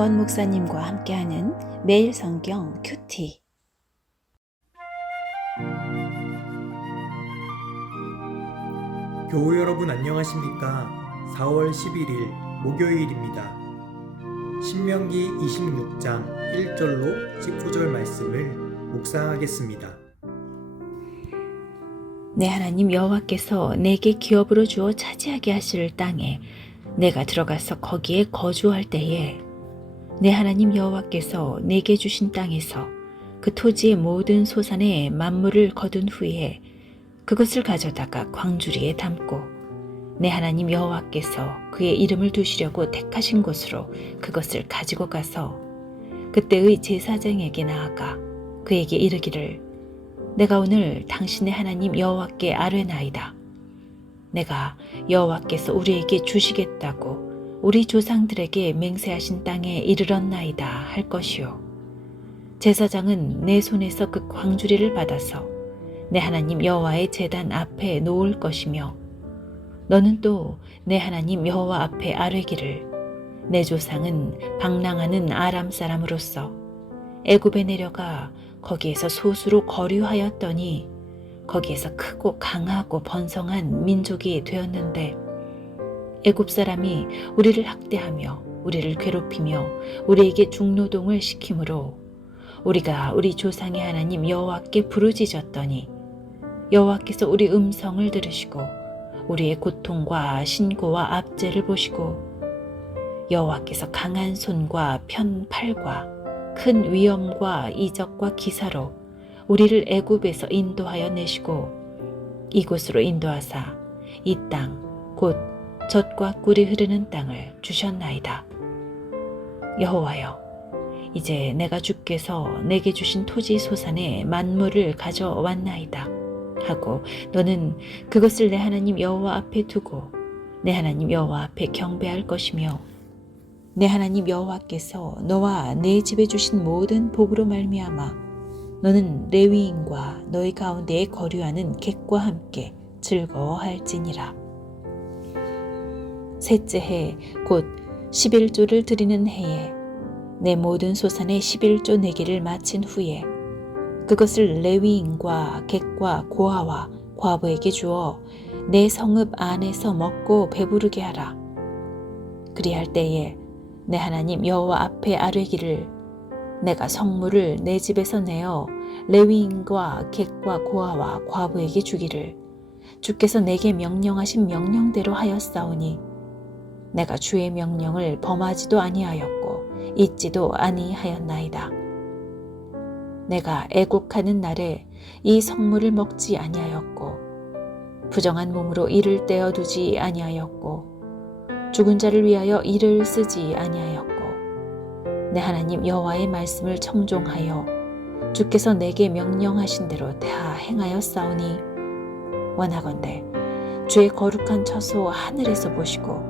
강건 목사님과 함께하는 매일 성경 큐티. 교우 여러분 안녕하십니까? 4월 11일 목요일입니다. 신명기 26장 1절로 19절 말씀을 묵상하겠습니다. 내 하나님 여호와께서 내게 기업으로 주어 차지하게 하실 땅에 내가 들어가서 거기에 거주할 때에 내 하나님 여호와께서 내게 주신 땅에서 그 토지의 모든 소산의 만물을 거둔 후에 그것을 가져다가 광주리에 담고 내 하나님 여호와께서 그의 이름을 두시려고 택하신 곳으로 그것을 가지고 가서 그때의 제사장에게 나아가 그에게 이르기를 내가 오늘 당신의 하나님 여호와께 아뢰나이다. 내가 여호와께서 우리에게 주시겠다고 우리 조상들에게 맹세하신 땅에 이르렀나이다 할 것이요. 제사장은 내 손에서 그 광주리를 받아서 내 하나님 여호와의 제단 앞에 놓을 것이며 너는 또 내 하나님 여호와 앞에 아뢰기를 내 조상은 방랑하는 아람 사람으로서 애굽에 내려가 거기에서 소수로 거류하였더니 거기에서 크고 강하고 번성한 민족이 되었는데 애굽 사람이 우리를 학대하며 우리를 괴롭히며 우리에게 중노동을 시키므로 우리가 우리 조상의 하나님 여호와께 부르짖었더니 여호와께서 우리 음성을 들으시고 우리의 고통과 신고와 압제를 보시고 여호와께서 강한 손과 편 팔과 큰 위엄과 이적과 기사로 우리를 애굽에서 인도하여 내시고 이곳으로 인도하사 이 땅 곧 젖과 꿀이 흐르는 땅을 주셨나이다. 여호와여 이제 내가 주께서 내게 주신 토지 소산의 만물을 가져왔나이다 하고 너는 그것을 내 하나님 여호와 앞에 두고 내 하나님 여호와 앞에 경배할 것이며 내 하나님 여호와께서 너와 내 집에 주신 모든 복으로 말미암아 너는 레위인과 너희 가운데에 거류하는 객과 함께 즐거워할지니라 셋째 해 곧 11조를 드리는 해에 내 모든 소산의 11조 내기를 마친 후에 그것을 레위인과 객과 고아와 과부에게 주어 내 성읍 안에서 먹고 배부르게 하라. 그리할 때에 내 하나님 여호와 앞에 아뢰기를 내가 성물을 내 집에서 내어 레위인과 객과 고아와 과부에게 주기를 주께서 내게 명령하신 명령대로 하였사오니 내가 주의 명령을 범하지도 아니하였고 잊지도 아니하였나이다. 내가 애국하는 날에 이 성물을 먹지 아니하였고 부정한 몸으로 이를 떼어 두지 아니하였고 죽은 자를 위하여 이를 쓰지 아니하였고 내 하나님 여호와의 말씀을 청종하여 주께서 내게 명령하신 대로 다 행하였사오니 원하건대 주의 거룩한 처소 하늘에서 보시고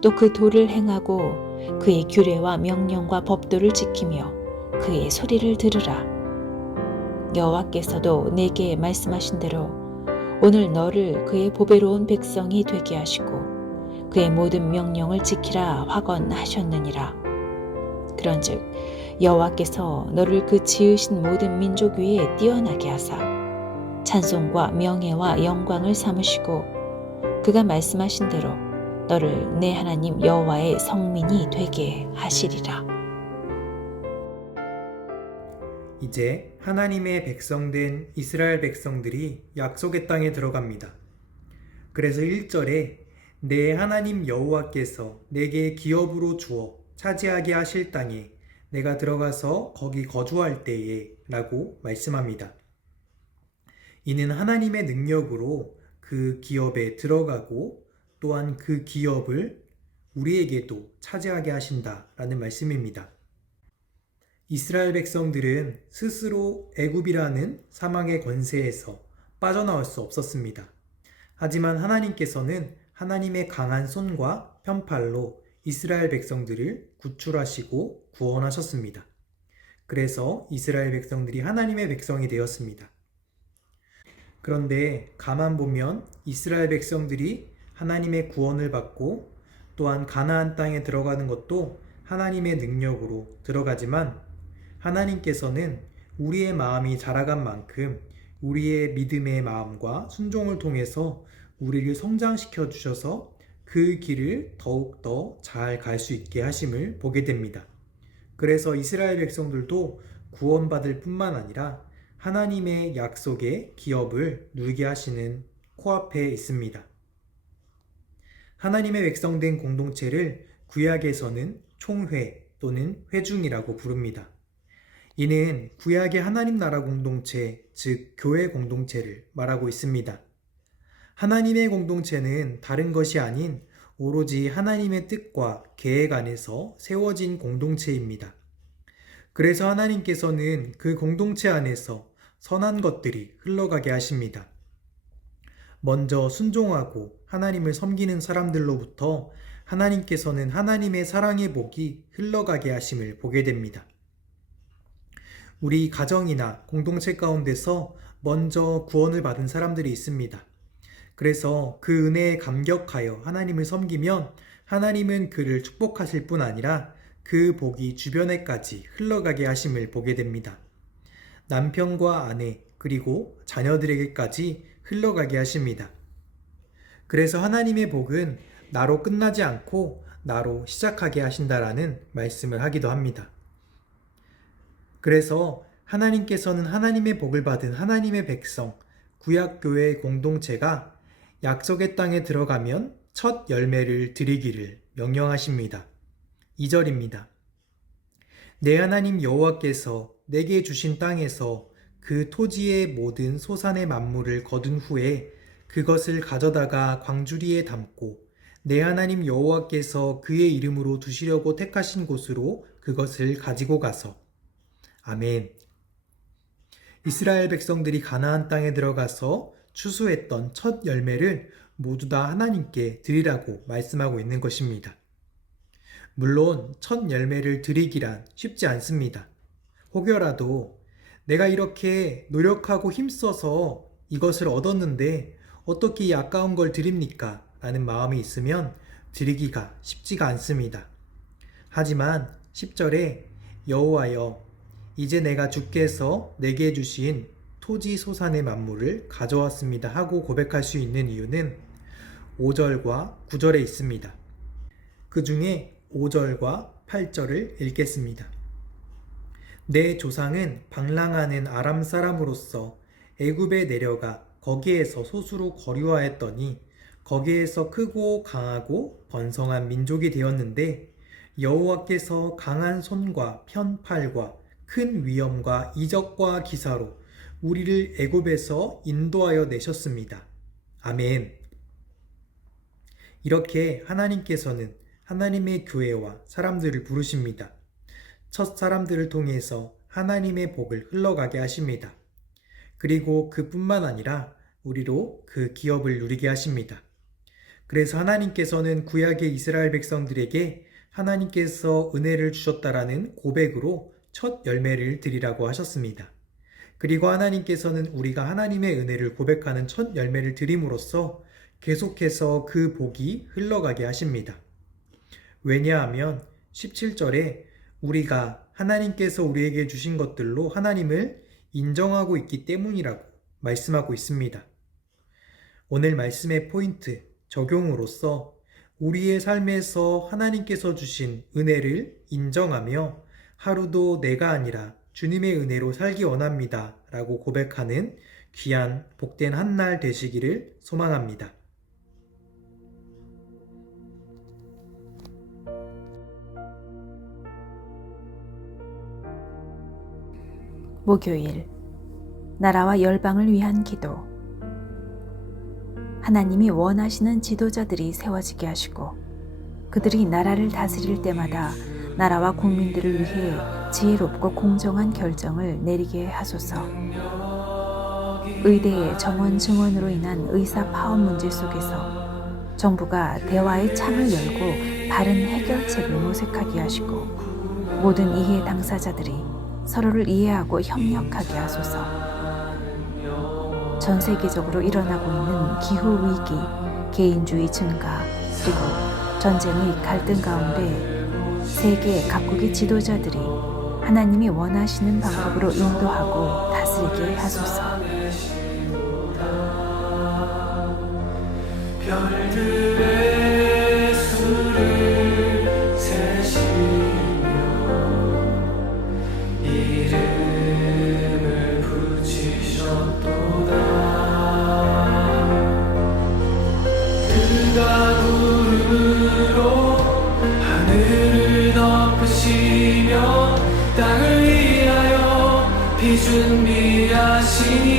또 그 도를 행하고 그의 규례와 명령과 법도를 지키며 그의 소리를 들으라. 여호와께서도 내게 말씀하신 대로 오늘 너를 그의 보배로운 백성이 되게 하시고 그의 모든 명령을 지키라 확언하셨느니라. 그런즉 여호와께서 너를 그 지으신 모든 민족 위에 뛰어나게 하사 찬송과 명예와 영광을 삼으시고 그가 말씀하신 대로 너를 내 하나님 여호와의 성민이 되게 하시리라. 이제 하나님의 백성된 이스라엘 백성들이 약속의 땅에 들어갑니다. 그래서 1절에 내 하나님 여호와께서 내게 기업으로 주어 차지하게 하실 땅에 내가 들어가서 거기 거주할 때에 라고 말씀합니다. 이는 하나님의 능력으로 그 기업에 들어가고 또한 그 기업을 우리에게도 차지하게 하신다라는 말씀입니다. 이스라엘 백성들은 스스로 애굽이라는 사망의 권세에서 빠져나올 수 없었습니다. 하지만 하나님께서는 하나님의 강한 손과 편팔로 이스라엘 백성들을 구출하시고 구원하셨습니다. 그래서 이스라엘 백성들이 하나님의 백성이 되었습니다. 그런데 가만 보면 이스라엘 백성들이 하나님의 구원을 받고 또한 가나안 땅에 들어가는 것도 하나님의 능력으로 들어가지만 하나님께서는 우리의 마음이 자라간 만큼 우리의 믿음의 마음과 순종을 통해서 우리를 성장시켜 주셔서 그 길을 더욱더 잘 갈 수 있게 하심을 보게 됩니다. 그래서 이스라엘 백성들도 구원받을 뿐만 아니라 하나님의 약속의 기업을 누리게 하시는 코앞에 있습니다. 하나님의 백성된 공동체를 구약에서는 총회 또는 회중이라고 부릅니다. 이는 구약의 하나님 나라 공동체, 즉 교회 공동체를 말하고 있습니다. 하나님의 공동체는 다른 것이 아닌 오로지 하나님의 뜻과 계획 안에서 세워진 공동체입니다. 그래서 하나님께서는 그 공동체 안에서 선한 것들이 흘러가게 하십니다. 먼저 순종하고 하나님을 섬기는 사람들로부터 하나님께서는 하나님의 사랑의 복이 흘러가게 하심을 보게 됩니다. 우리 가정이나 공동체 가운데서 먼저 구원을 받은 사람들이 있습니다. 그래서 그 은혜에 감격하여 하나님을 섬기면 하나님은 그를 축복하실 뿐 아니라 그 복이 주변에까지 흘러가게 하심을 보게 됩니다. 남편과 아내 그리고 자녀들에게까지 흘러가게 하십니다. 그래서 하나님의 복은 나로 끝나지 않고 나로 시작하게 하신다라는 말씀을 하기도 합니다. 그래서 하나님께서는 하나님의 복을 받은 하나님의 백성, 구약교회 공동체가 약속의 땅에 들어가면 첫 열매를 드리기를 명령하십니다. 2절입니다. 내 하나님 여호와께서 내게 주신 땅에서 그 토지의 모든 소산의 만물을 거둔 후에 그것을 가져다가 광주리에 담고 내 하나님 여호와께서 그의 이름으로 두시려고 택하신 곳으로 그것을 가지고 가서 아멘. 이스라엘 백성들이 가나안 땅에 들어가서 추수했던 첫 열매를 모두 다 하나님께 드리라고 말씀하고 있는 것입니다. 물론 첫 열매를 드리기란 쉽지 않습니다. 혹여라도 내가 이렇게 노력하고 힘써서 이것을 얻었는데 어떻게 이 아까운 걸 드립니까? 라는 마음이 있으면 드리기가 쉽지가 않습니다. 하지만 10절에 여호와여 이제 내가 주께서 내게 주신 토지 소산의 만물을 가져왔습니다 하고 고백할 수 있는 이유는 5절과 9절에 있습니다. 그 중에 5절과 8절을 읽겠습니다. 내 조상은 방랑하는 아람 사람으로서 애굽에 내려가 거기에서 소수로 거류하였더니 거기에서 크고 강하고 번성한 민족이 되었는데 여호와께서 강한 손과 편팔과 큰 위엄과 이적과 기사로 우리를 애굽에서 인도하여 내셨습니다. 아멘. 이렇게 하나님께서는 하나님의 교회와 사람들을 부르십니다. 첫 사람들을 통해서 하나님의 복을 흘러가게 하십니다. 그리고 그뿐만 아니라 우리로 그 기업을 누리게 하십니다. 그래서 하나님께서는 구약의 이스라엘 백성들에게 하나님께서 은혜를 주셨다라는 고백으로 첫 열매를 드리라고 하셨습니다. 그리고 하나님께서는 우리가 하나님의 은혜를 고백하는 첫 열매를 드림으로써 계속해서 그 복이 흘러가게 하십니다. 왜냐하면 17절에 우리가 하나님께서 우리에게 주신 것들로 하나님을 인정하고 있기 때문이라고 말씀하고 있습니다. 오늘 말씀의 포인트, 적용으로서 우리의 삶에서 하나님께서 주신 은혜를 인정하며 하루도 내가 아니라 주님의 은혜로 살기 원합니다. 라고 고백하는 귀한 복된 한 날 되시기를 소망합니다. 목요일 나라와 열방을 위한 기도 하나님이 원하시는 지도자들이 세워지게 하시고 그들이 나라를 다스릴 때마다 나라와 국민들을 위해 지혜롭고 공정한 결정을 내리게 하소서. 의대의 정원 증원으로 인한 의사 파업 문제 속에서 정부가 대화의 창을 열고 바른 해결책을 모색하게 하시고 모든 이해 당사자들이 서로를 이해하고 협력하게 하소서. 전 세계적으로 일어나고 있는 기후 위기, 개인주의 증가, 그리고 전쟁의 갈등 가운데 세계 각국의 지도자들이 하나님이 원하시는 방법으로 인도하고 다스리게 하소서. 별들의 땅을 위하여 비 준비하시니